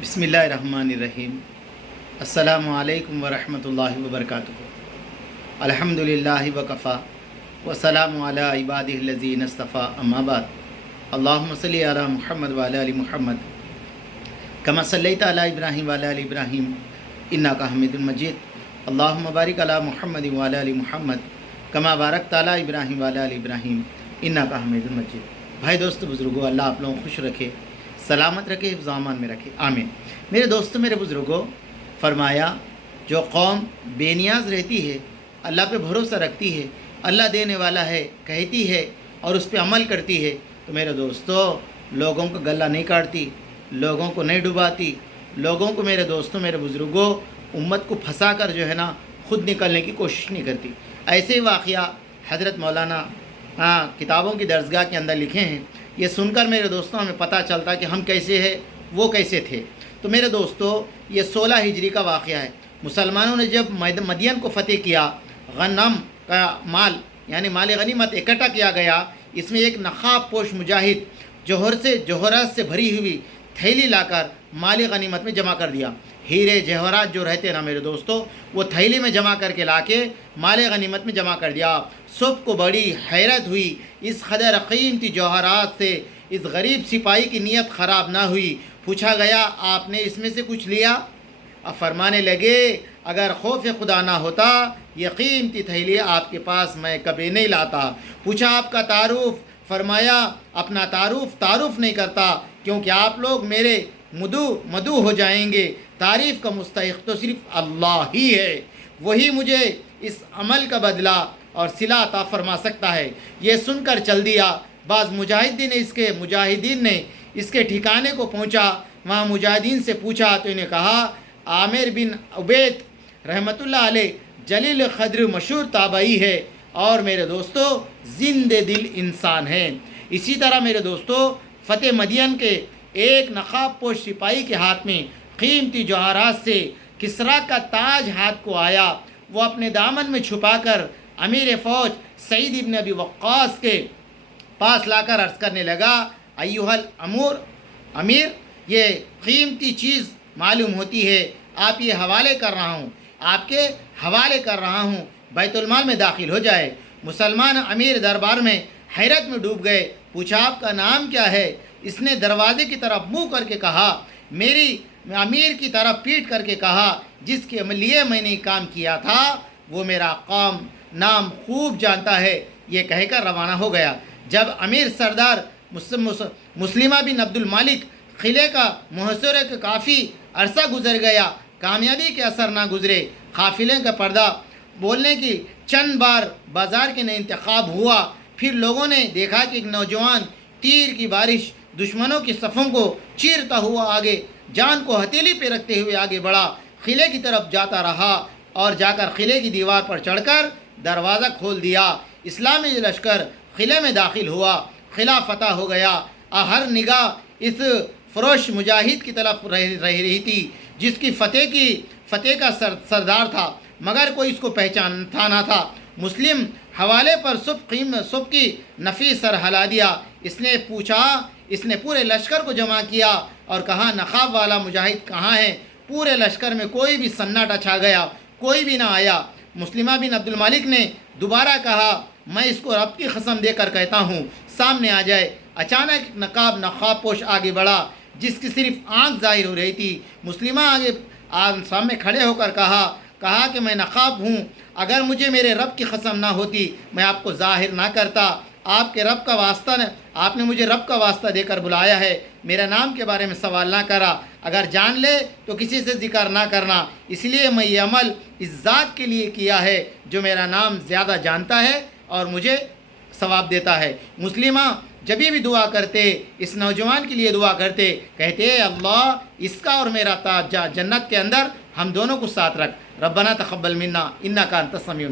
बिस्मिल्लाहिर्रहमानिर्रहीम। अस्सलामु अलैकुम वरहमतुल्लाहि वबरकातुहू। अल्हम्दुलिल्लाहि वकफ़ा वस्सलामु अला इबादिहिल्लज़ीना इस्तफ़ा अम्मा बाद। अल्लाहुम्मा सल्लि अला मुहम्मद व अला आलि मुहम्मद कमा सल्लैता अला इब्राहीम व अला आलि इब्राहीम इन्नका हमीदुम मजीद। अल्लाहुम्मा बारिक अला मुहम्मद व अला आलि मुहम्मद कमा बारकता अला इब्राहीम व अला आलि इब्राहीम इन्नका हमीदुम मजीद। भाई दोस्तों बुज़ुर्गों, अल्लाह आप लोगों को खुश रखे, सलामत रखे, हिफ्ज़ अमान में रखे, आमीन। मेरे दोस्तों, मेरे बुज़ुर्गों, फरमाया जो कौम बेनियाज रहती है, अल्लाह पे भरोसा रखती है, अल्लाह देने वाला है कहती है और उस पर अमल करती है, तो मेरे दोस्तों लोगों का गला नहीं काटती, लोगों को नहीं डुबाती, लोगों को, मेरे दोस्तों मेरे बुज़ुर्गों, उम्मत को फंसा कर जो है ना ख़ुद निकलने की कोशिश नहीं करती। ऐसे ही वाक़या हज़रत मौलाना किताबों की दर्सगाह के अंदर लिखे हैं। ये सुनकर मेरे दोस्तों हमें पता चलता कि हम कैसे हैं, वो कैसे थे। तो मेरे दोस्तों ये 16 हिजरी का वाक़या है। मुसलमानों ने जब मदियन को फ़तेह किया, गन्नम का माल यानी माल गनीमत इकट्ठा किया गया। इसमें एक नक़ाब पोश मुजाहिद जौहरात से भरी हुई थैली लाकर माल गनीमत में जमा कर दिया। हीरे जवाहरात जो रहते ना मेरे दोस्तों, वो थैली में जमा करके लाके माल गनीमत में जमा कर दिया। सबको बड़ी हैरत हुई, इस कदर कीमती जवाहरात से इस गरीब सिपाही की नीयत ख़राब ना हुई। पूछा गया आपने इसमें से कुछ लिया? अब फरमाने लगे अगर खौफ खुदा ना होता ये कीमती थैली आपके पास मैं कभी नहीं लाता। पूछा आपका तारुफ? फरमाया अपना तारुफ नहीं करता, क्योंकि आप लोग मेरे मदू हो जाएंगे। तारीफ़ का मुस्तहिक़ तो सिर्फ अल्लाह ही है, वही मुझे इस अमल का बदला और सिला अता फरमा सकता है। ये सुनकर चल दिया। बाज़ मुजाहिदीन ने इसके ठिकाने को पहुंचा। वहाँ मुजाहिदीन से पूछा तो इन्हें कहा आमिर बिन उबैद रहमतुल्लाह अलैह जलील क़द्र मशहूर ताबई है और मेरे दोस्तों जिंदे दिल इंसान है। इसी तरह मेरे दोस्तों फ़तेह मदियन के एक नक़ाब पोश सिपाही के हाथ में कीमती जवाहरात से किसरा का ताज हाथ को आया। वो अपने दामन में छुपाकर अमीर फ़ौज सईद इब्न अबी वक्कास के पास लाकर अर्ज़ करने लगा अय्युहल अमीर, ये कीमती चीज़ मालूम होती है, आप ये हवाले कर रहा हूँ, आपके हवाले कर रहा हूँ, बैतुलमाल में दाखिल हो जाए। मुसलमान अमीर दरबार में हैरत में डूब गए। पूछा आपका नाम क्या है? इसने दरवाजे की तरफ मुँह करके कहा, मेरी अमीर की तरफ पीट करके कहा, जिसके लिए मैंने काम किया था वो मेरा कौम नाम खूब जानता है। ये कहकर रवाना हो गया। जब अमीर सरदार मुस्लिमा बिन अब्दुल मालिक किले का मुहसरे का काफ़ी अरसा गुजर गया, कामयाबी के असर ना गुजरे। काफ़िले का पर्दा बोलने की चंद बार बाज़ार के इंतखाब हुआ। फिर लोगों ने देखा कि एक नौजवान तीर की बारिश दुश्मनों की सफ़ों को चीरता हुआ आगे जान को हथेली पे रखते हुए आगे बढ़ा। किले की तरफ जाता रहा और जाकर किले की दीवार पर चढ़कर दरवाज़ा खोल दिया। इस्लामी लश्कर किले में दाखिल हुआ। किला फतह हो गया। हर निगाह इस फरोश मुजाहिद की तरफ रह रही थी, जिसकी फ़तेह का सरदार था, मगर कोई इसको पहचानता ना था। मुस्लिम हवाले पर सुब की नफीस सर हिला दिया। इसने पूरे लश्कर को जमा किया और कहा नक़ाब वाला मुजाहिद कहाँ है? पूरे लश्कर में कोई भी सन्नाटा छा गया, कोई भी ना आया। मुस्लिमा बिन अब्दुल मालिक ने दोबारा कहा मैं इसको रब की कसम देकर कहता हूँ सामने आ जाए। अचानक नक़ाब पोश आगे बढ़ा, जिसकी सिर्फ आँख जाहिर हो रही थी। मुस्लिमा आगे सामने खड़े होकर कहा कि मैं नक़ाब हूँ, अगर मुझे मेरे रब की कसम ना होती मैं आपको ज़ाहिर ना करता। आपके रब का वास्ता ने आपने मुझे रब का वास्ता देकर बुलाया है, मेरा नाम के बारे में सवाल ना करा, अगर जान ले तो किसी से जिक्र ना करना। इसलिए मैं ये अमल इस ज़ात के लिए किया है जो मेरा नाम ज़्यादा जानता है और मुझे सवाब देता है। मुस्लिमा जब भी दुआ करते इस नौजवान के लिए दुआ करते, कहते अल्लाह इसका और मेरा ताज जन्नत के अंदर हम दोनों को साथ रख। रब्बना तक़ब्बल मिन्ना इन्नका अंतस समीउन।